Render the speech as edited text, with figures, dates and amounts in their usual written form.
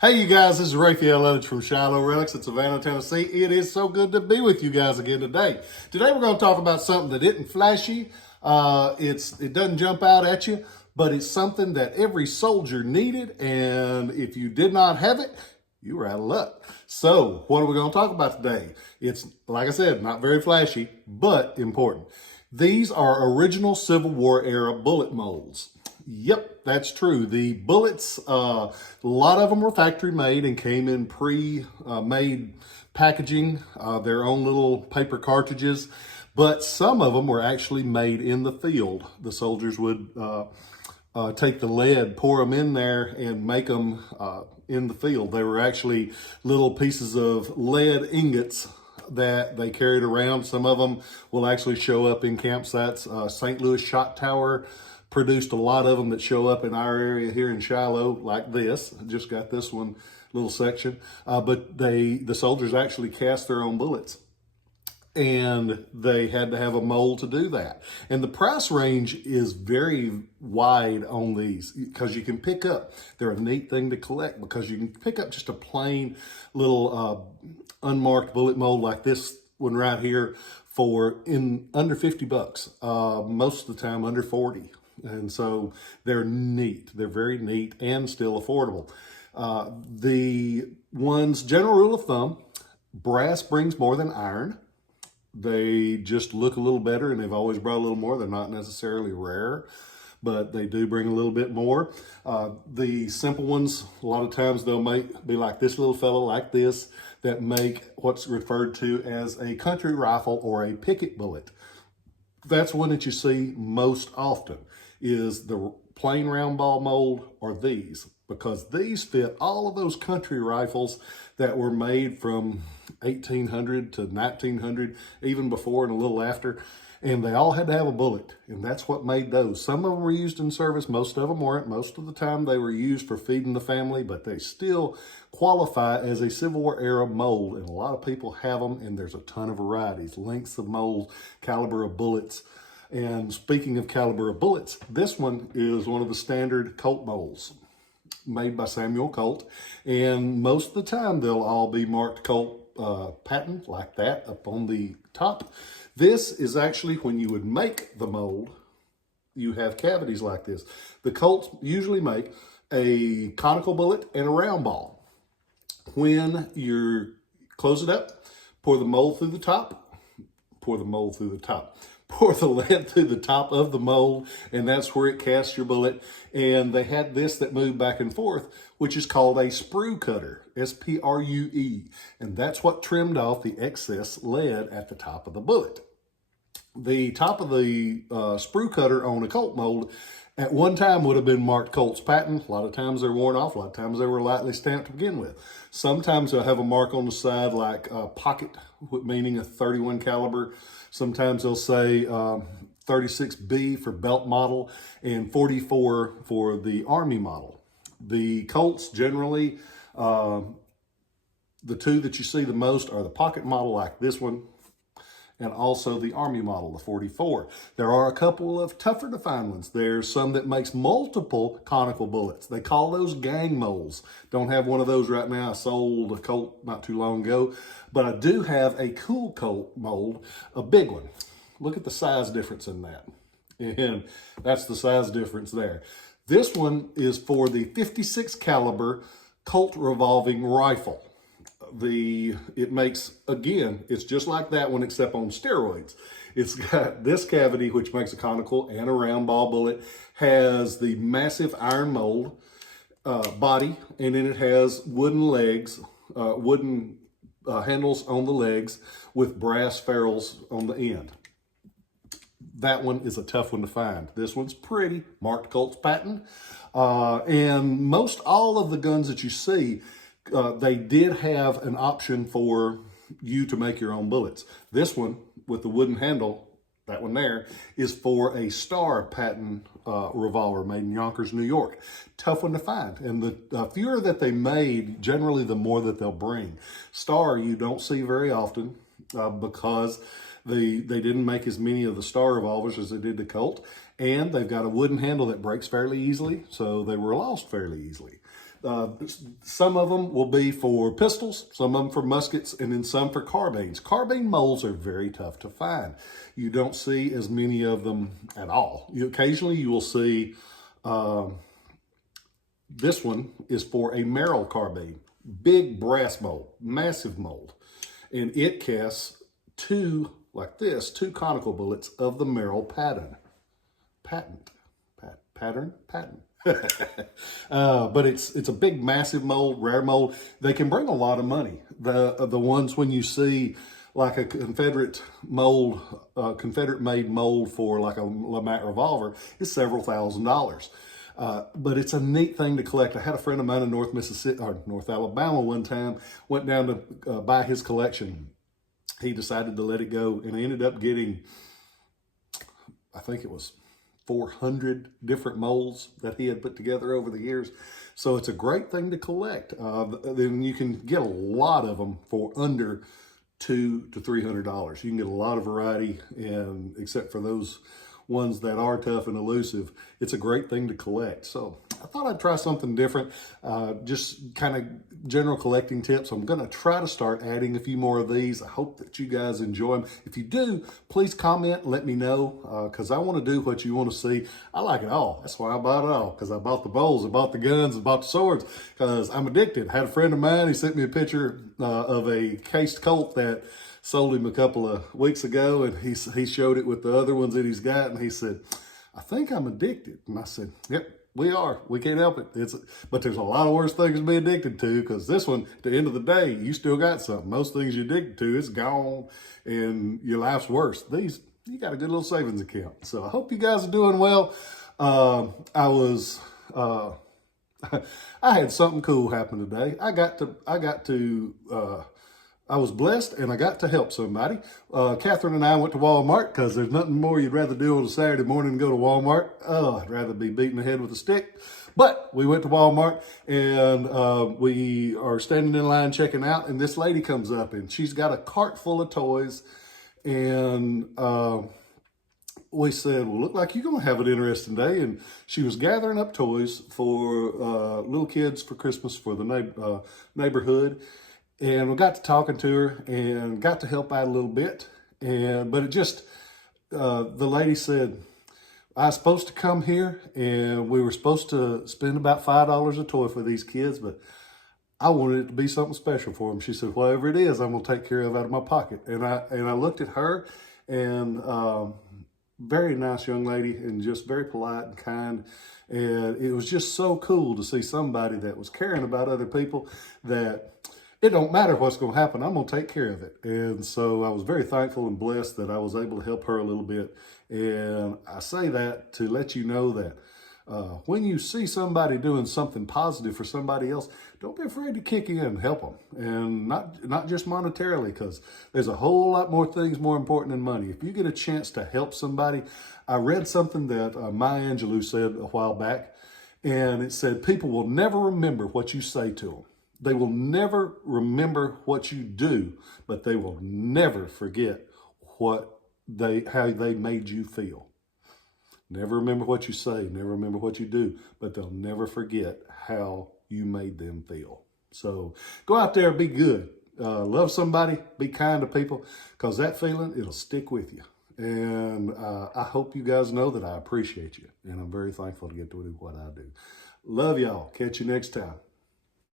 Hey, you guys, this is Rafael Eledge from Shiloh, Relics in Savannah, Tennessee. It is so good to be with you guys again today. Today we're going to talk about something that isn't flashy. It doesn't jump out at you, but it's something that every soldier needed, and if you did not have it, you were out of luck. So what are we going to talk about today? It's, like I said, not very flashy, but important. These are original Civil War era bullet molds. Yep, that's true. The bullets, a lot of them were factory made and came in pre-made packaging, their own little paper cartridges, but some of them were actually made in the field. The soldiers would take the lead, pour them in there, and make them in the field. They were actually little pieces of lead ingots that they carried around. Some of them will actually show up in campsites. St. Louis Shot Tower produced a lot of them that show up in our area here in Shiloh, like this. I just got this one little section. But the soldiers actually cast their own bullets, and they had to have a mold to do that. And the price range is very wide on these because you can pick up, they're a neat thing to collect because you can pick up just a plain little unmarked bullet mold like this one right here for in under 50 bucks, most of the time under 40. And so they're neat. They're very neat and still affordable. The ones, general rule of thumb, brass brings more than iron. They just look a little better, and they've always brought a little more. They're not necessarily rare, but they do bring a little bit more. The simple ones, a lot of times they'll be like this little fellow like this that make what's referred to as a country rifle or a picket bullet. That's one that you see most often, is the plain round ball mold or these, because these fit all of those country rifles that were made from 1800 to 1900, even before and a little after, and they all had to have a bullet, and that's what made those. Some of them were used in service, most of them weren't. Most of the time they were used for feeding the family, but they still qualify as a Civil War era mold, and a lot of people have them, and there's a ton of varieties, lengths of molds, caliber of bullets. And speaking of caliber of bullets, this one is one of the standard Colt molds made by Samuel Colt, and most of the time they'll all be marked Colt patent like that up on the top. This is actually when you would make the mold, you have cavities like this. The Colts usually make a conical bullet and a round ball. When you close it up, pour the mold through the top, pour the mold through the top. Pour the lead through the top of the mold, and that's where it casts your bullet. And they had this that moved back and forth, which is called a sprue cutter, S-P-R-U-E. And that's what trimmed off the excess lead at the top of the bullet. The top of the sprue cutter on a Colt mold at one time would have been marked Colt's patent. A lot of times they're worn off. A lot of times they were lightly stamped to begin with. Sometimes they'll have a mark on the side like pocket, meaning a 31 caliber. Sometimes they'll say 36B for belt model and 44 for the Army model. The Colts generally, the two that you see the most are the pocket model like this one, and also the Army model, the 44. There are a couple of tougher to find ones. There's some that makes multiple conical bullets. They call those gang molds. Don't have one of those right now. I sold a Colt not too long ago, but I do have a cool Colt mold, a big one. Look at the size difference in that. And that's the size difference there. This one is for the 56 caliber Colt revolving rifle. It makes, again, it's just like that one except on steroids. It's got this cavity, which makes a conical and a round ball bullet, has the massive iron mold body, and then it has wooden legs, wooden handles on the legs with brass ferrules on the end. That one is a tough one to find. This one's pretty, marked Colt's patent. And most all of the guns that you see, they did have an option for you to make your own bullets. This one with the wooden handle, that one there, is for a Star patent revolver made in Yonkers, New York. Tough one to find. And the fewer that they made, generally the more that they'll bring. Star you don't see very often because they didn't make as many of the Star revolvers as they did the Colt. And they've got a wooden handle that breaks fairly easily, so they were lost fairly easily. Some of them will be for pistols, some of them for muskets, and then some for carbines. Carbine molds are very tough to find. You don't see as many of them at all. Occasionally you will see, this one is for a Merrill carbine. Big brass mold, massive mold. And it casts two conical bullets of the Merrill pattern. But it's a big, massive mold, rare mold. They can bring a lot of money. The ones when you see like a Confederate made mold for like a LeMat revolver is several $1,000s. But it's a neat thing to collect. I had a friend of mine in North Alabama one time, went down to buy his collection. He decided to let it go, and I ended up getting, I think it was 400 different molds that he had put together over the years. So it's a great thing to collect. Then you can get a lot of them for under $200 to $300. You can get a lot of variety, and except for those ones that are tough and elusive, it's a great thing to collect. So I thought I'd try something different, just kind of general collecting tips. I'm going to try to start adding a few more of these. I hope that you guys enjoy them. If you do, please comment and let me know, because I want to do what you want to see. I like it all. That's why I bought it all, because I bought the bowls, I bought the guns, I bought the swords, because I'm addicted. I had a friend of mine, he sent me a picture of a cased Colt that sold him a couple of weeks ago, and he showed it with the other ones that he's got, and he said, I think I'm addicted. And I said, yep, we are. We can't help it. But there's a lot of worse things to be addicted to, because this one, at the end of the day, you still got something. Most things you're addicted to, it's gone, and your life's worse. These, you got a good little savings account. So I hope you guys are doing well. I had something cool happen today. I was blessed, and I got to help somebody. Catherine and I went to Walmart, because there's nothing more you'd rather do on a Saturday morning than go to Walmart. Oh, I'd rather be beaten the head with a stick. But we went to Walmart, and we are standing in line checking out, and this lady comes up, and she's got a cart full of toys. And we said, well, look like you're going to have an interesting day. And she was gathering up toys for little kids for Christmas for the neighborhood. And we got to talking to her and got to help out a little bit. But it just, the lady said, I was supposed to come here and we were supposed to spend about $5 a toy for these kids, but I wanted it to be something special for them. She said, whatever it is, I'm going to take care of out of my pocket. And I looked at her, and very nice young lady, and just very polite and kind. And it was just so cool to see somebody that was caring about other people, that it don't matter what's going to happen, I'm going to take care of it. And so I was very thankful and blessed that I was able to help her a little bit. And I say that to let you know that when you see somebody doing something positive for somebody else, don't be afraid to kick in and help them. And not just monetarily, because there's a whole lot more things more important than money. If you get a chance to help somebody, I read something that Maya Angelou said a while back, and it said, people will never remember what you say to them. They will never remember what you do, but they will never forget how they made you feel. Never remember what you say, never remember what you do, but they'll never forget how you made them feel. So go out there, be good. Love somebody, be kind to people, because that feeling, it'll stick with you. And I hope you guys know that I appreciate you, and I'm very thankful to get to do what I do. Love y'all. Catch you next time.